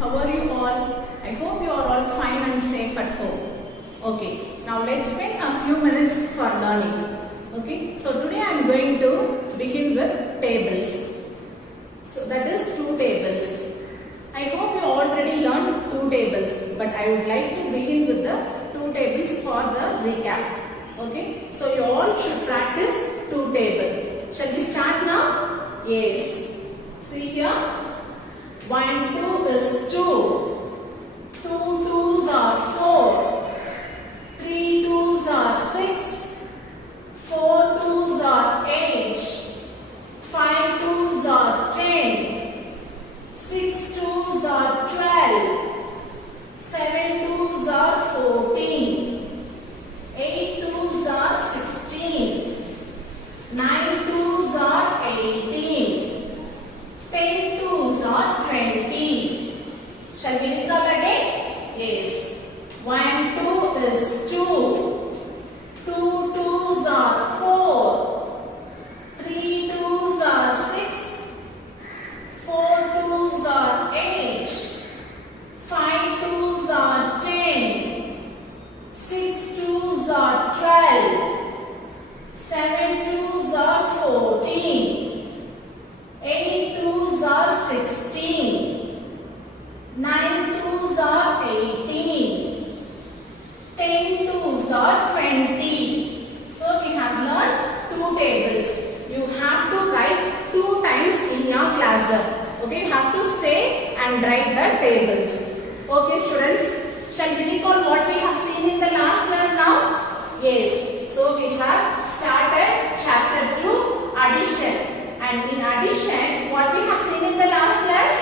How are you all? I hope you are all fine and safe at home. Okay, now let's spend a few minutes for learning. Okay, so today I am going to begin with tables. So that is two tables. I hope you already learned two tables, but I would like to begin with the two tables for the recap. Okay, so you all should practice two tables. Shall we start now? Yes. See here. 1, 2 is 2. 2 2s are 4. 3 2s are 6. 4 2s are 8. 5 2s are 10. 6 2s are 12. 7 2s are 14. 8 2s are 16. 9 2s are 18. 10 2s are 20. Shall we recall again? Yes. 1 2 is 2. 2 2s are 4. 3 2s are 6. 4 2s are 8. 5 2s are 10. 6 2s are 12. 7 2s are 14. 8 2s are 16. 9 2s are 18. 10 2s are 20. So we have learned two tables. You have to write two times in your class. Okay, you have to say and write the tables. Okay students, shall we recall what we have seen in the last class now? Yes, so we have started chapter 2, addition. And in addition, what we have seen in the last class?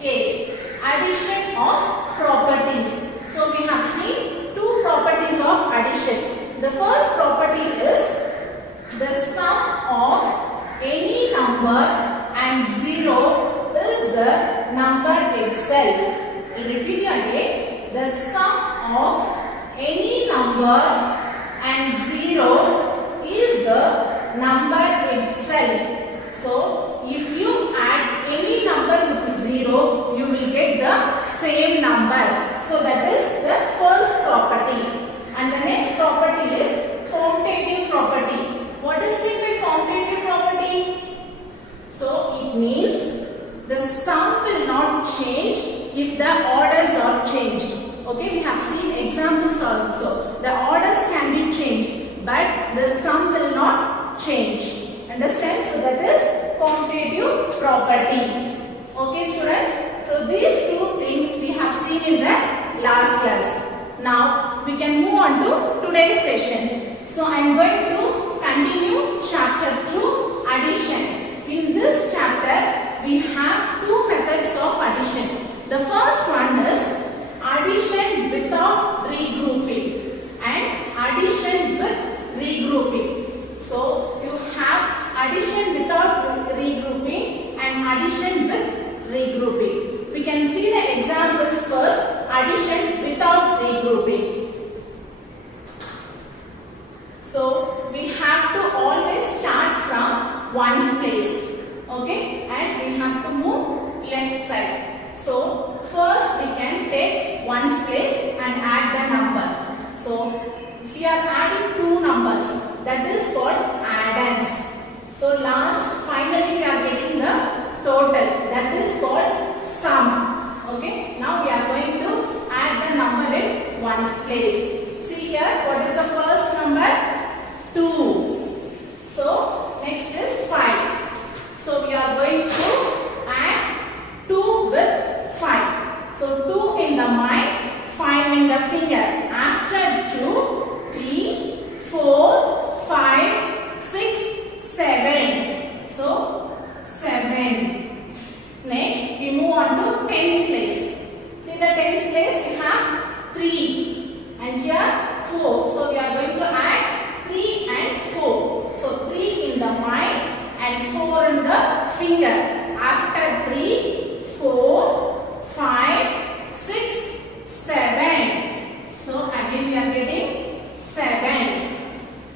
Yes, addition of properties. So we have seen two properties of addition. The first property is the sum of any number and 0 is the number itself. I will repeat again. The sum of any number and 0 is the number itself. So, if you add any number with 0, you will get the same number. So, that is the first property. And the next property is commutative property. What is meant by commutative property? So, it means the sum will not change if the orders are changed. Okay, we have seen examples also. The orders can be changed, but the sum will not change. Understand? So that is commutative property. Okay students? So these two things we have seen in the last class. Now we can move on to today's session. So I am going to continue chapter 2, addition. In this chapter we have two methods of addition. The first one is addition without regrouping and addition with regrouping. So you have addition without regrouping and addition with regrouping. We can see the examples first. Addition without regrouping. So we have to always start from ones place. Okay, and we have to move left side. So first we can take ones place and add the number. So if we are adding two numbers, that is called add-ons. So last, finally we are getting the total, that is called sum. Okay, now we are going to add the number in ones place. See here, what is the first number? 2. So next is 5. So we are going to add 2 with 5. So 2 in the mind, 5 in the finger. After 2, 3, 4, 5, 6, 7. So 7. Next we move on to tens place. See the tens place we have 3 and here 4. So we are going to add 3 and 4. So 3 in the mind and 4 in the finger. After 3, 4, 5, 6, 7. So again we are getting 7.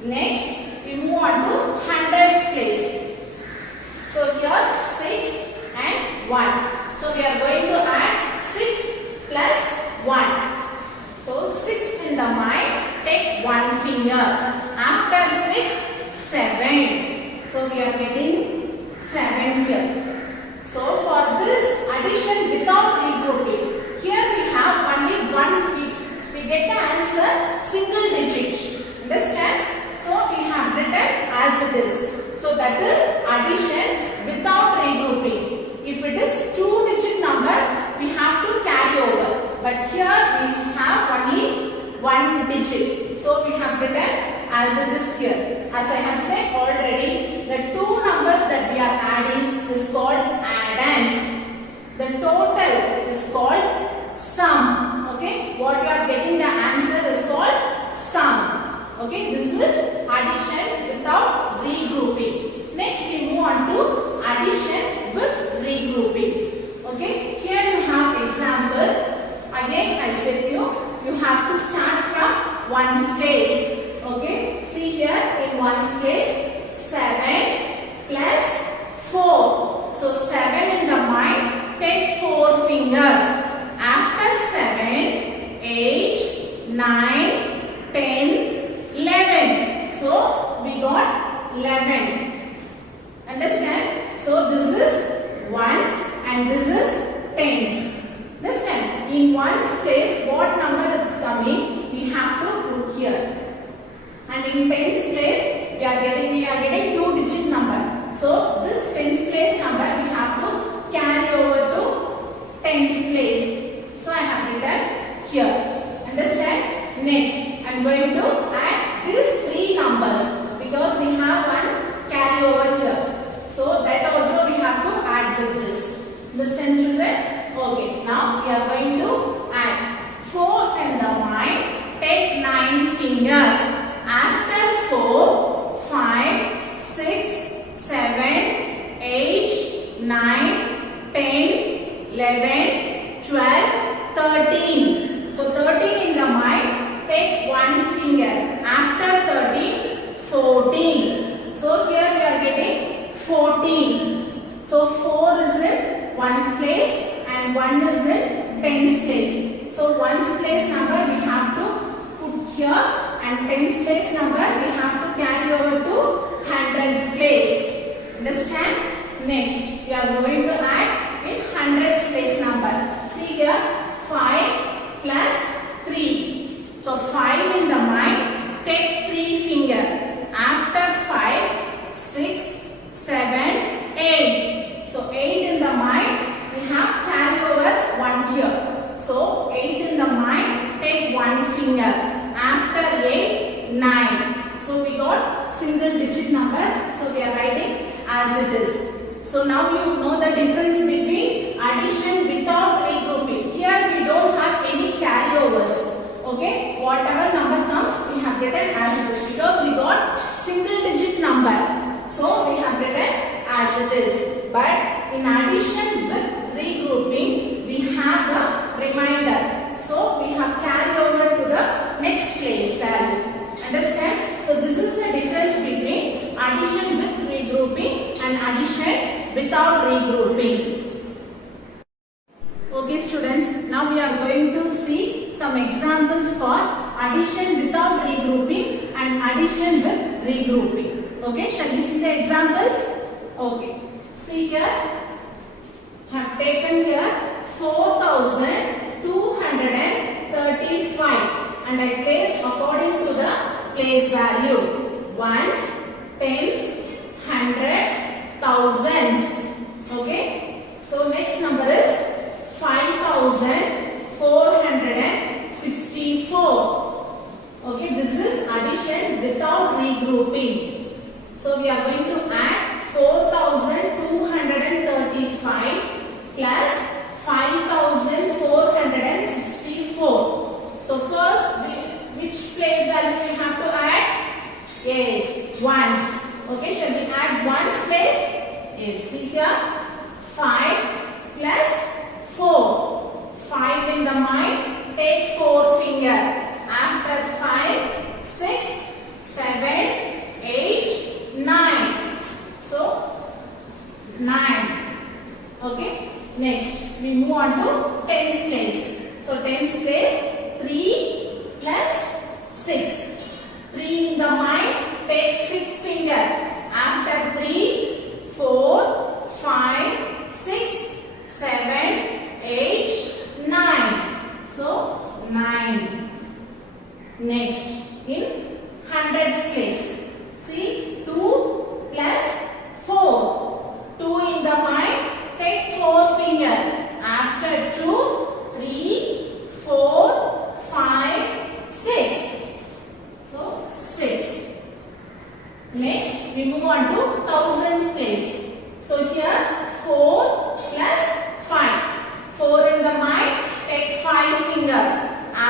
Next we move on to hundreds place. So here 6 and 1. So we are going to add 6 digit. So we have written as it is here. As I have said already, the two numbers that we are adding is called addends. The total is called sum. Okay, what you are getting the answer is called sum. Okay, this is addition without regrouping. Next we move on to addition with regrouping. Okay, here you have example. Again I said you have to start from ones place. Okay, see here in ones place 7 plus 4. So 7 in the mind, take 4 finger. After 7, 8, 9, 10, 11. So we got 11. Understand? So this is ones and this is tens. Understand? In ones place, what number is coming, we have to put here. And in tens place, we are getting 2-digit number. So this tens place number we have to carry over to tens place. So I have written here. Understand? Next, I am going to add these 3 numbers because we have one carry over here. So that also we have to add with this. Understand, children? Okay. Now we are going to add 4 in the mind. Take 9 finger. After 4, 5, 6, 7, 8, 9, 10, 11, 12, 13. So 13 in the mind. Take 1 finger. After 13, 14. So here we are getting 14. So 4 is in ones place and 1 is in tens place. So ones place number we have to put here and tens place number we have to carry over to hundreds place. Understand? Next we are going to add in hundreds place number. See here 5 plus 3. So 5 in the mind, take 3 finger. After 5, 6, 7, 8. So 8 in the mind, we have carry over 1 here. So 8 in the mind, take 1 finger. After 8, 9. So we got single digit number. So we are writing as it is. So now you know the difference between addition without regrouping. Here we don't have any carryovers. Okay, whatever number comes, we have written as it is because we got single digit number. So we have written as it is. But in addition with regrouping, we have the remainder. So we have carry over to the next place value. Understand? So this is the difference between addition with regrouping and addition without regrouping. Okay students, now we are going to see some examples for addition without regrouping and addition with regrouping. Okay, shall we see the examples? Okay, see here, I have taken here 4,235 and I placed according to the place value. Ones, tens, hundreds, thousands. Okay, so next number is 5,464. Okay, this is addition without regrouping. So we are going to add 4,235 plus 5,464. So first, which place value we have to add? Yes, ones. Okay, shall we add ones place? Yes, see here, 5 plus 4. 5 in the mind, take 4 finger. After 5, 6, 7, 8, 9. So 9. Okay. Next we move on to tens place. So tens place 3 plus 6. 3 in the mind, take 6 finger. After 3, 4, 5, 6, 7, 8, 9. So 9. Next in hundreds place. See 2 plus 4. 2 in the mind, take 4 finger. After 2, 3, 4,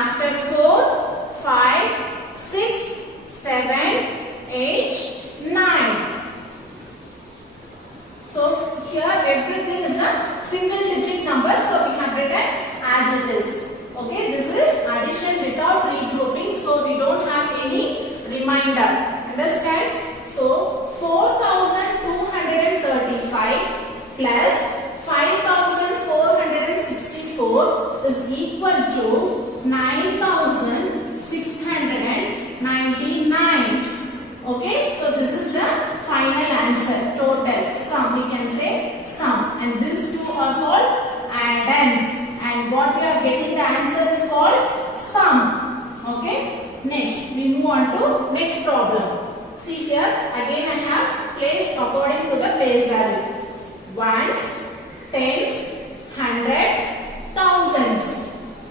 After 4, 5, 6, 7, 8, 9. So here everything is a single digit number. So we have written as it is. Okay, this is addition without regrouping. So we don't have any remainder. Understand? So 4235 plus 5464 is equal to 9699. Okay, so this is the final answer, total sum. We can say sum, and these two are called addends, and what we are getting the answer is called sum. Okay, next we move on to next problem. See here, again I have placed according to the place value. Ones, tens, hundreds, thousands,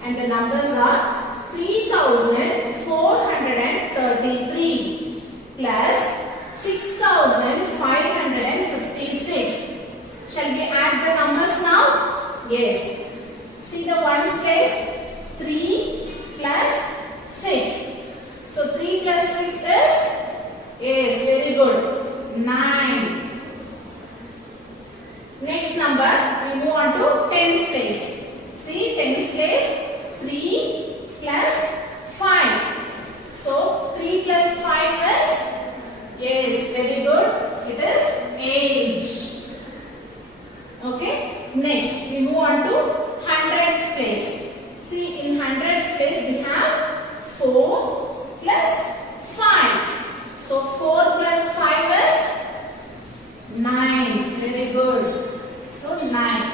and the numbers are 3433 plus 6556. Shall we add the numbers now? Yes. See the ones place, 3 plus 6. So 3 plus 6 is, yes, very good, 9. Next number, we move on to tens place. See, tens place, 3 plus 5. So 3 plus 5 is, yes, very good, it is 8. Okay, next we move on to hundreds place. See, in hundreds place we have 4 plus 5. So 4 plus 5 is 9. Very good. So 9.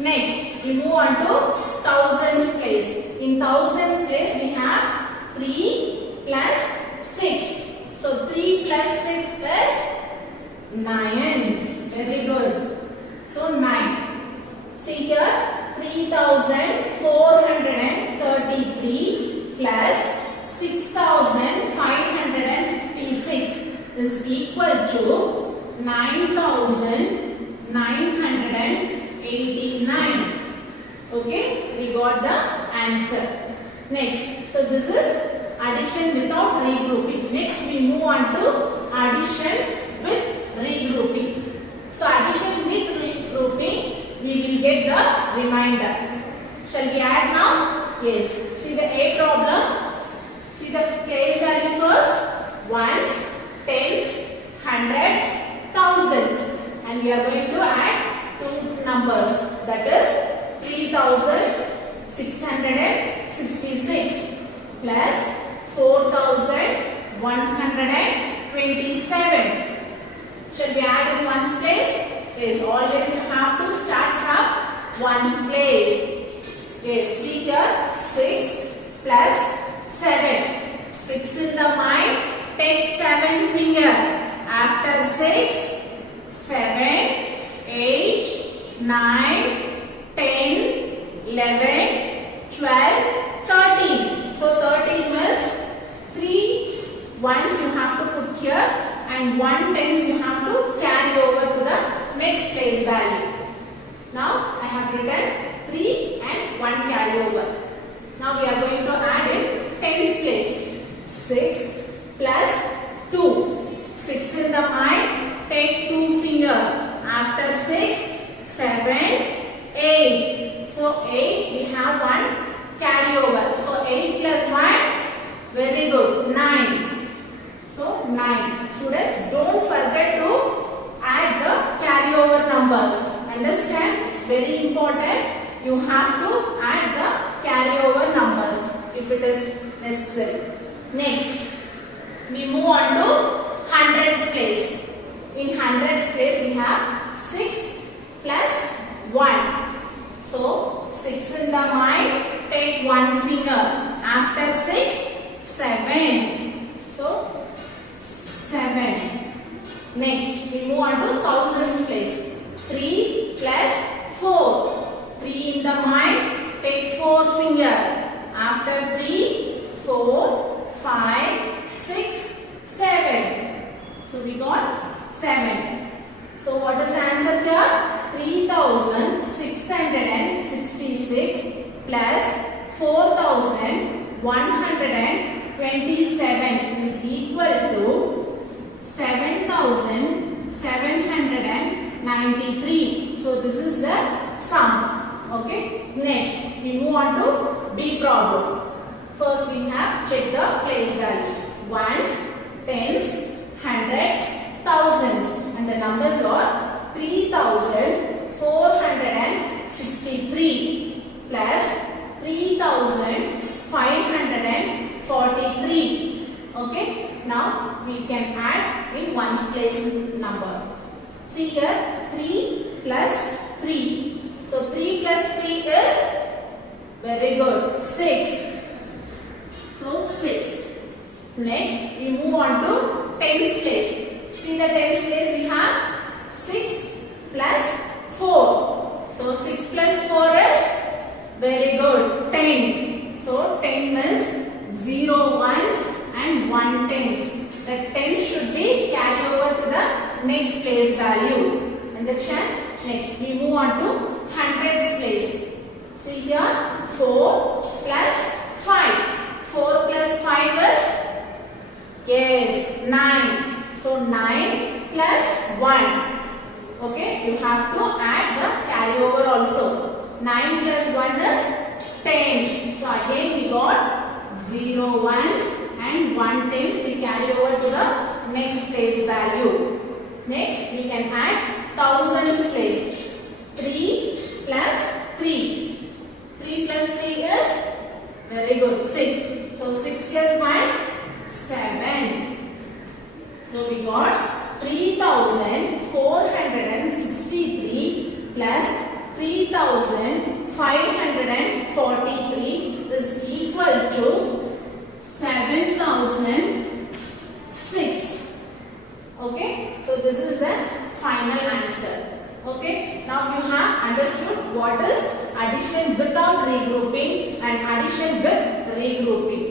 Next, we move on to thousands place. In thousands place we have 3 plus 6. So 3 plus 6 is 9. Very good. So 9. See here, 3433 plus 6556 is equal to 9989. Okay, we got the answer. Next, so this is addition without regrouping. Next, we move on to addition with regrouping. So addition with regrouping, we will get the remainder. Shall we add now? Yes. See the A problem. See the place value first. Ones, tens, hundreds, thousands, and we are going to add two numbers. That is 3666 plus 4127. Shall we add in ones place? Yes, always you have to start from ones place. Yes, see here, 6 plus 7. 6 in the mind, take 7 finger. After 6, 7, 8, 9, 10, 11, 12, 13. So 13 means 3 ones you have to put here and 1 tens you have to carry over to the next place value. Now I have written 3 and 1 carry over. Now we are going to add in tens place. 6 plus 2. 6 in the mind, take 2 finger. After 6, 7, 8. So 8 we have 1 carry over. So 8 plus 1, very good, 9. So 9. Students, don't forget to add the carry over numbers. Understand? It's very important. You have to add the carry over numbers if it is necessary. Next, we move on to hundreds place. In hundreds place we have 6 plus 1. So 6 in the mind, take 1 finger. After 6, 7. So 7. Next, we move on to thousands place. 3 plus 4. 3 in the mind, take 4 finger. After 3, 4, 5, 6, 7. So we got 7. So what is the answer here? 3666 plus 4127 is equal to 7793. So this is the sum. Okay. Next, we move on to B problem. First, we have check the place value. Ones, tens, hundreds, thousands, and the numbers are 3463 plus 3543. Okay. Now we can add in ones place number. See here, 3 plus 3. So 3 plus 3 is very good 6. So 6. Next we move on to tens place. See the tens place we have 6 plus 4. So 6 plus 4 is very good 10. So 10 means 0 ones and 1 tens. The 10 should be carried over to the next place value. Understand? Next we move on to hundreds place. See here 4 plus 5. 4 plus 5 is yes 9. So 9 plus 1. Okay, you have to add the carryover also. 9 plus 1 is 10. So again we got 0 ones and 1 tens we carry over to the next place value. Next we can add thousands place. 3 plus 3. 3 plus 3 is very good 6. So 6 plus 1 7. So we got 3463 plus 3543 is equal to 7006. Okay, so this is the final answer. Okay, now you have understood what is addition without regrouping and addition with regrouping.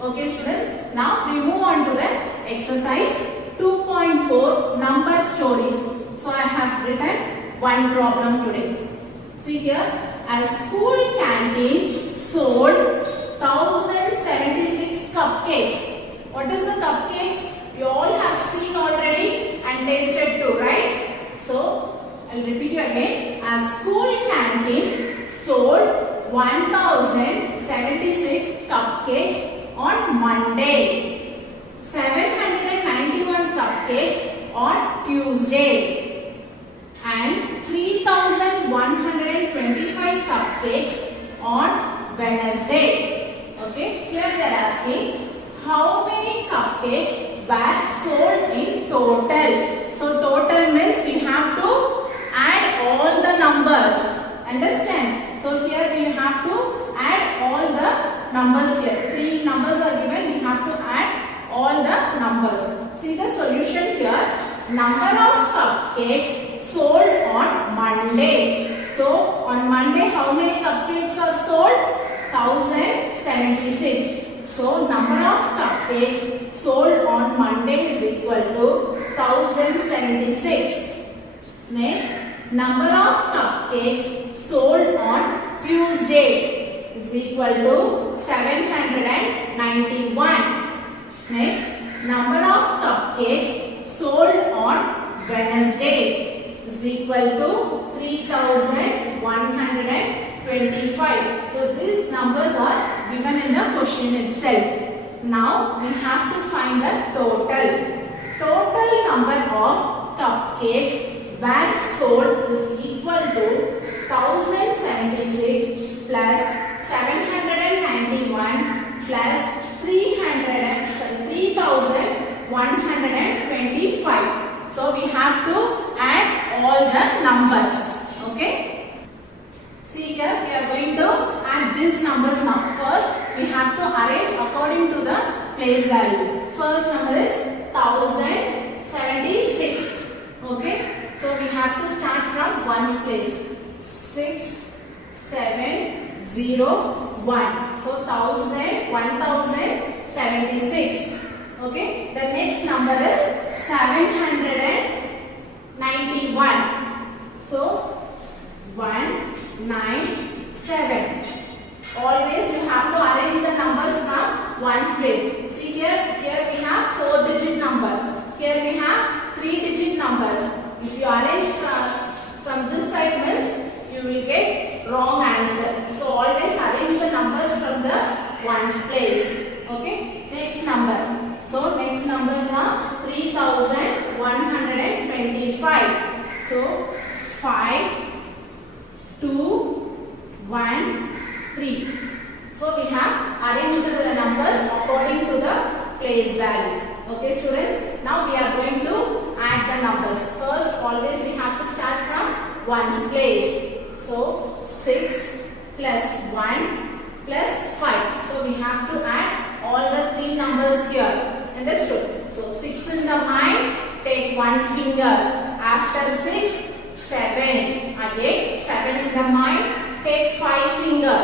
Okay students, now we move on to the exercise 2.4 number stories. So I have written one problem today. See here, a school canteen sold 1076 cupcakes. What is the cupcakes? You all have seen already and tasted too, right? So I'll repeat you again. A school canteen sold 1076 cupcakes on Monday, 791 cupcakes on Tuesday, and 3125 cupcakes on Wednesday. Okay, here they are asking how many cupcakes were sold in total. So total means we have to add all the numbers. Understand? So here we have to add all the numbers here. 3 numbers are given. We have to add all the numbers. See the solution here. Number of cupcakes sold on Monday. So on Monday how many cupcakes are sold? 1076. So number of cupcakes sold on Monday is equal to 1076. Next, number of cupcakes sold on Tuesday is equal to 791. Next, number of cupcakes sold on Wednesday is equal to 3125. So these numbers are given in the question itself. Now we have to find the total. Total number of cupcakes were sold is equal to 1076 plus 791 plus 3125. So we have to add all the numbers. Okay. See here we are going to add these numbers now. First we have to arrange according to the place value. First number is 1076. Okay. So we have to start from ones place. 6, 7, 0, 1. So 1076. Okay. The next number is 791. So 197. Always you have ones place. See here we have 4-digit number. Here we have 3-digit numbers. If you arrange from this side means you will get wrong answer. So always arrange the numbers from the ones place. Okay. Next number. So next numbers are 3125. So 5, 2, 1, 3. So we have arranged the numbers according to the place value. Okay students. Now we are going to add the numbers. First always we have to start from ones place. So 6 plus 1 plus 5. So we have to add all the 3 numbers here. Understood? So 6 in the mind, take 1 finger. After 6, 7. Again 7 in the mind, take 5 finger.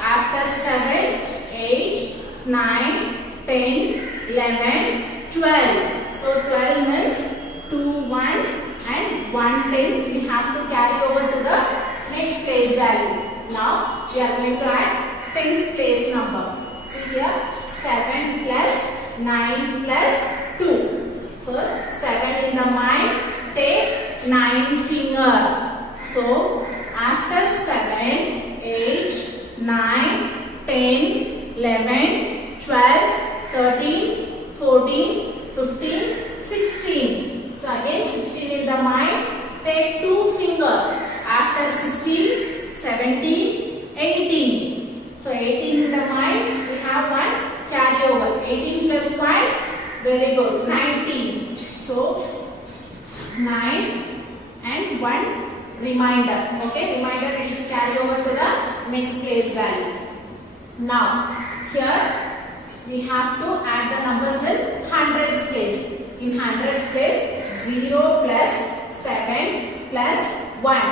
After 7, 8, 9, 10, 11, 12. So 12 means 2 ones and 1 tens. We have to carry over to the next place value. Now we are going to add tens place number. See here 7 plus 9 plus 2. First 7 in the mind, take 9 finger. So after 7, 8, 9, 10, 11, 12, 13, 14, 15, 16. So again 16 in the mind, take 2 finger. After 16, 17, 18. So 18 in the mind, we have one carry over. 18 plus 5, very good, 19. So 9 and 1 reminder. Okay, reminder we should carry over to the next place value. Now here we have to add the numbers in hundreds place. In hundreds place 0 plus 7 plus 1.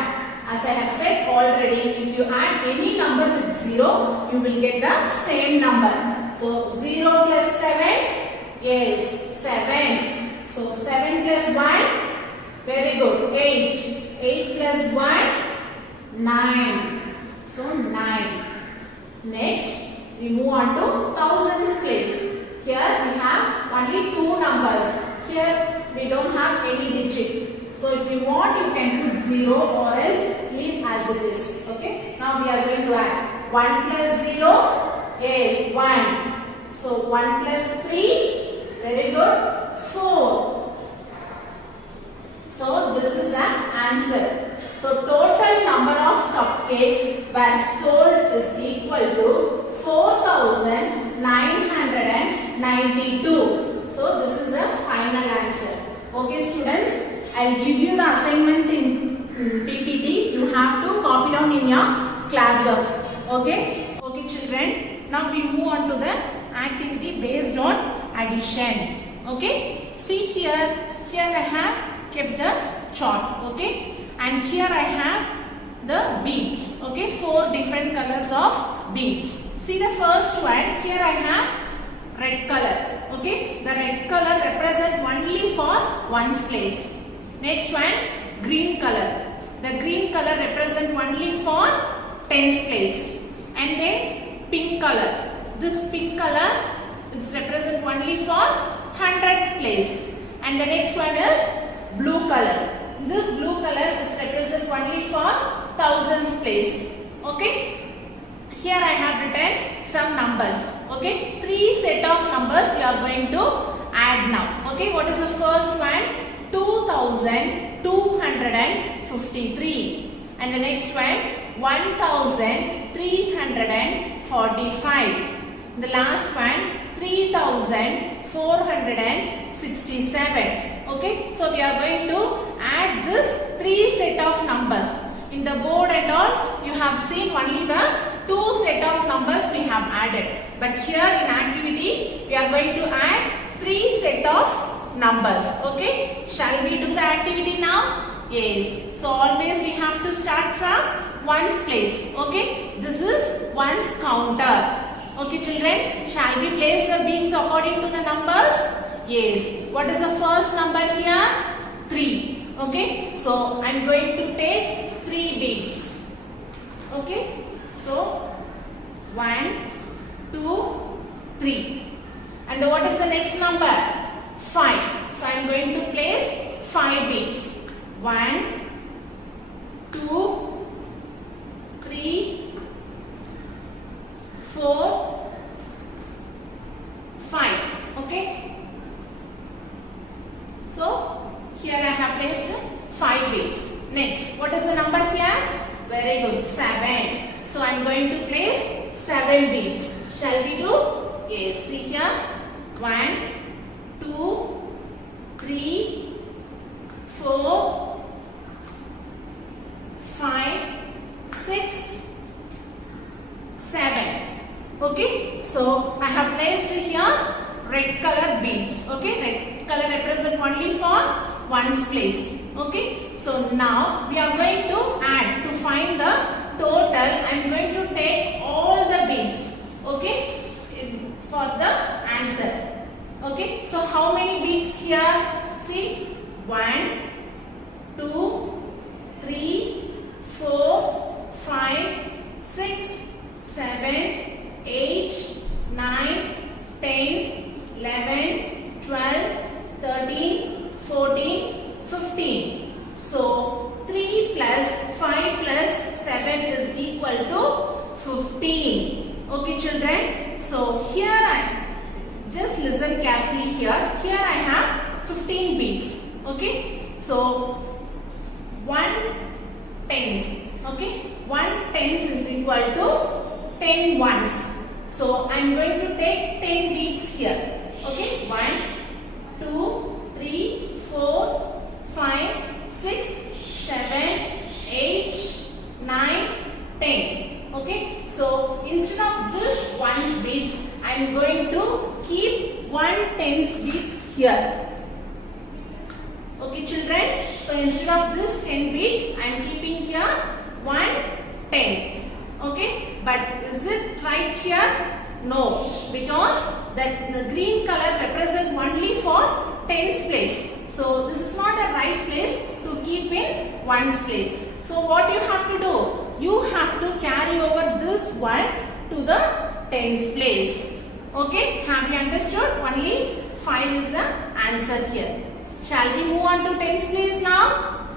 As I have said already, if you add any number with 0, you will get the same number. So 0 plus 7 is 7. So 7 plus 1, very good, 8. 8 plus 1, 9. So 9. Next, we move on to thousands place. Here we have only 2 numbers. Here we don't have any digit. So if you want, you can put 0 or else leave as it is. Okay. Now we are going to add 1 plus 0 is 1. So 1 plus 3, very good, 4. So this is the answer. So total number of cupcakes were sold is equal to 4,992. So this is the final answer. Okay students, I'll give you the assignment in PPT. You have to copy down in your class works. Okay? Okay children, now we move on to the activity based on addition. Okay? See here I have kept the chart. Okay? And here I have the beads. Okay? 4 different colors of beads. See the first one, here I have red color. Okay, the red color represent only for ones place. Next one, green color. The green color represent only for tens place. And then pink color. This pink color is represent only for hundreds place. And the next one is blue color. This blue color is represent only for thousands place. Okay. Here I have written some numbers. Okay, 3 set of numbers we are going to add now. Okay, what is the first one? 2,253. And the next one, 1,345. The last one, 3,467. Okay, so we are going to add this 3 set of numbers. In the board and all, you have seen only the 2 set of numbers we have added. But here in activity, we are going to add 3 set of numbers. Okay, shall we do the activity now? Yes. So always we have to start from ones place. Okay, this is ones counter. Okay children, shall we place the beads according to the numbers? Yes. What is the first number here? 3. Okay, so I am going to take 3 beads. Okay, so 1, 2, 3. And what is the next number? 5. So I am going to place 5 beads. 1, 2, 3, 4, 5. Okay. So here I have placed 5 beads. Next, what is the number here? Very good, 7. So I am going to place 7 beads. Shall we do? Yes, see here. 1, 2, 3, 4, 5, 6, 7. Okay, so I have placed here red color beads. Okay, red color represent only for one's place. Okay, so now we are going to add to find the total. I am going to take all the beads. Okay, for the answer. Okay, so how many beads here? See, 1, 2, 3, 4, 5, 6, 7, 8, 9, 10, 11, 12, 13, 14, 15. So 3 plus 5 plus 7 is equal to 15. Okay, children. So here I just listen carefully here. Here I have 15 beads. Okay. So 1/10. Okay. 1/10 is equal to 10 ones. So I am going to take 10 beads here. Okay. 1, 2, 3, 4, 5, 6, 7, 8, 9, 10. Okay. So instead of this ones beads, I am going to keep 1/10 beads here. Okay, children. So instead of this 10 beads, I am keeping here 1/10. Okay. But is it right here? No, because the green color represents only for tens place. So this is not a right place to keep in ones place. So what you have to do? You have to carry over this one to the tens place. Okay, have you understood? Only 5 is the answer here. Shall we move on to tens place now?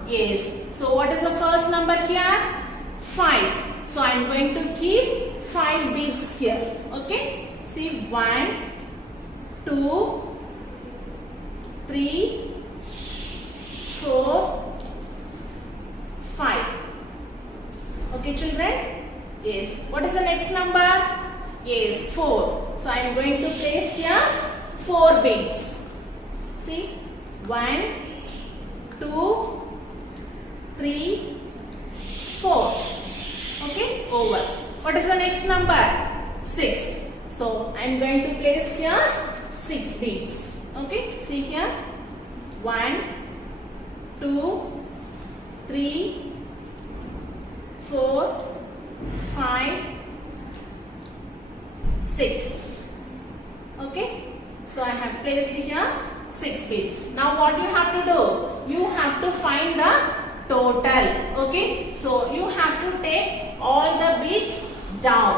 Yes. So what is the first number here? 5. So I am going to keep 5 beads here. Okay. See, 1, 2, 3, 4, 5. Okay, children? Yes. What is the next number? Yes, 4. So I am going to place here 4 beads. See, 1, 2, 3, 4. Okay, over. What is the next number? 6. So I am going to place here 6 beads. Okay, see here. 1, 2, 3, 4, 5, 6. Okay, so I have placed here 6 beads. Now what you have to do? You have to find the total. Okay, so you have to take all the beads down.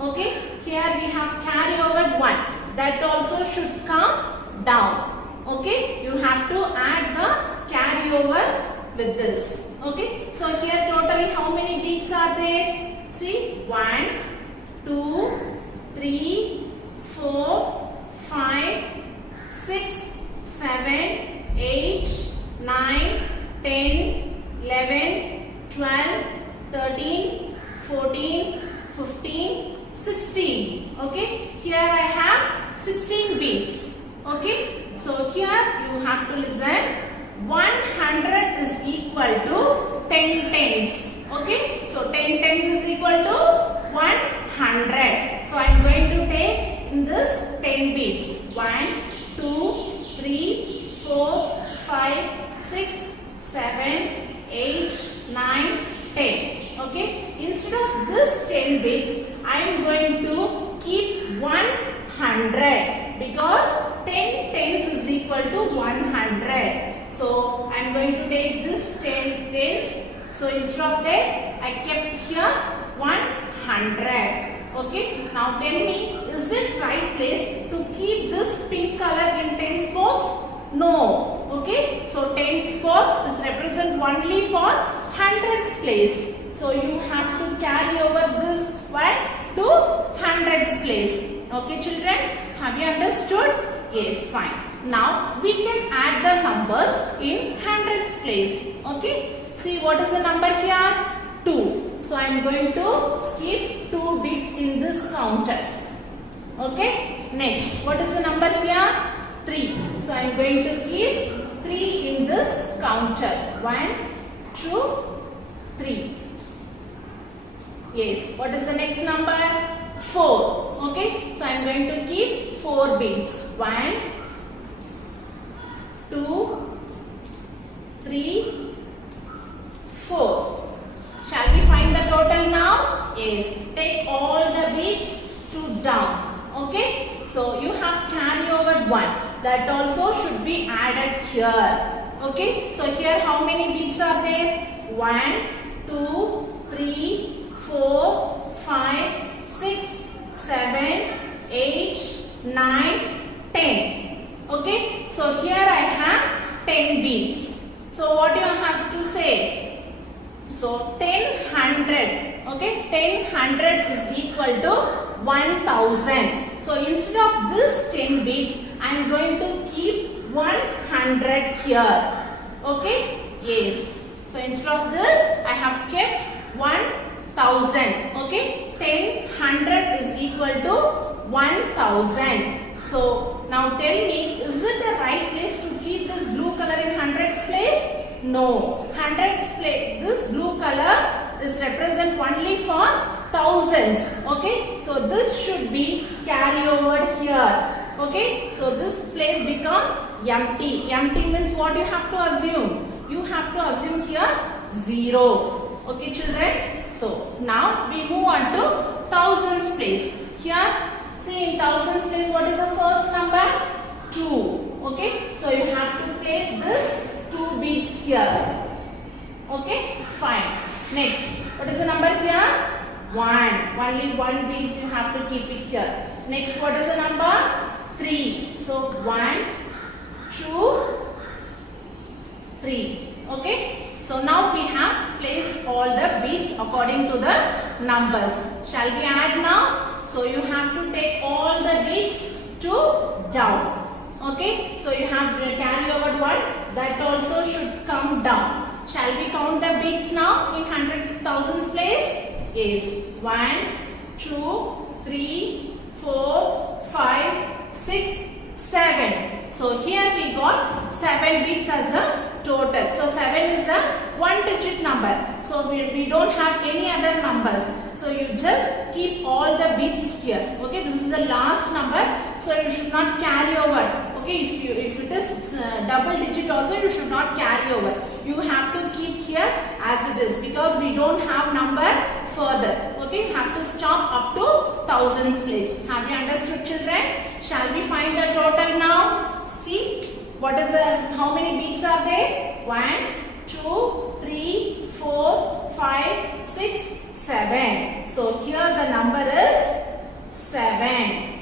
Okay, here we have carry over 1. That also should come down. Okay, you have to add the carry over with this. Okay, so here totally how many beads are there? See, 1, 2, 3, 4, 5, 6, 7, 8, 9, 10, 11, 12, 13, 14, 15, 16. Okay, here I have 16 beads. Okay, so here you have to listen. 100 is equal to 10 tens. Okay, so 10 tens is equal to 100. So I am going to take in this 10 beads. 1, 2, 3, 4, 5, 6, 7, 8, 9, 10. Okay, instead of this 10 beads, I am going to keep 100 because 10 tens is equal to 100. So I am going to take this 10 tens. So instead of that, I kept here 100. Okay, now tell me, is it right place to keep this place. Okay children, have you understood? Yes, fine. Now we can add the numbers in hundreds place. Okay, see what is the number here? 2. So I am going to keep 2 bits in this counter. Okay, next what is the number here? 3. So I am going to keep 3 in this counter. 1, 2, 3. Yes, what is the next number? 4. Okay, so I am going to keep 4 bits. 1, 2, 3, 4. Shall we find the total now? Yes, take all the bits to down. Okay, so you have carry over 1. That also should be added here. Okay, so here how many bits are there? 1, 2, 3, 4, 5, 6, 7, 8, 9, 10. Okay, so here I have 10 bits. So what do you have to say? So 10 100. Okay, 10 100 is equal to 1000. So instead of this 10 bits, I am going to keep 100 here. Okay, yes. So instead of this, I have kept 1000. Okay, 10 100 is equal to 1000. So now tell me, is it the right place to keep this blue color in hundreds place? No, hundreds place. This blue color is represent only for thousands. Okay, so this should be carry over here. Okay, so this place become empty. Empty means what you have to assume? You have to assume here 0. Okay children, so now we move on to thousands place. Here, see in thousands place, what is the first number? 2. Okay, so you have to place this 2 bits here. Okay, fine. Next, what is the number here? 1. Only 1 bits you have to keep it here. Next, what is the number? 3. So 1, 2, 3. Okay, so now we have placed all the bits according to the numbers. Shall we add now? So you have to take all the bits to down. Okay, so you have to carry over 1. That also should come down. Shall we count the bits now in hundreds, thousands place? Yes, 1, 2, 3, 4, 5, 6, 7. So here we got 7 bits as a total. So 7 is a 1-digit number. So we don't have any other numbers. So you just keep all the bits here. Okay, this is the last number. So you should not carry over. Okay, if it is double digit also, you should not carry over. You have to keep here as it is because we don't have number further. Okay, you have to stop up to thousands place. Have you understood children? Shall we find the total now? See, what is the, how many bits are there? 1, 2, 3, 4, 5, 6, 7. So here the number is 7.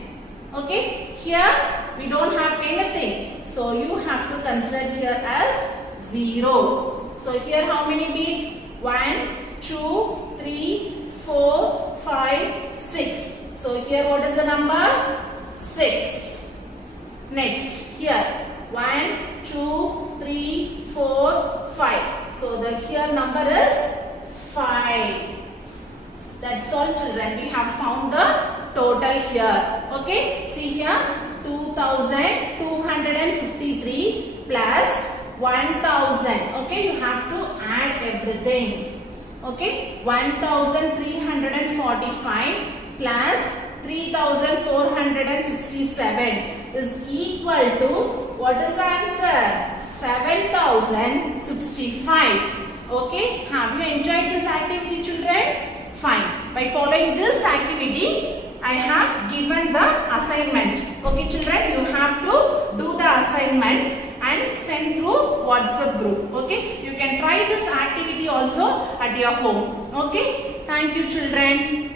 Okay, here we don't have anything. So you have to consider here as 0. So here how many bits? 1, 2, 3, 4, 5, 6. So here what is the number? 6. Next, here 1, 2, 3, 4, 5. So the here number is 5. That's all children. We have found the total here. Okay, see here 2253 plus 1000. Okay, you have to add everything. Okay, 1345 plus 3467 is equal to, what is the answer? 7065. Okay, have you enjoyed this activity children? Fine. By following this activity, I have given the assignment. Okay children, you have to do the assignment and send through WhatsApp group. Okay, you can try this activity also at your home. Okay, thank you children.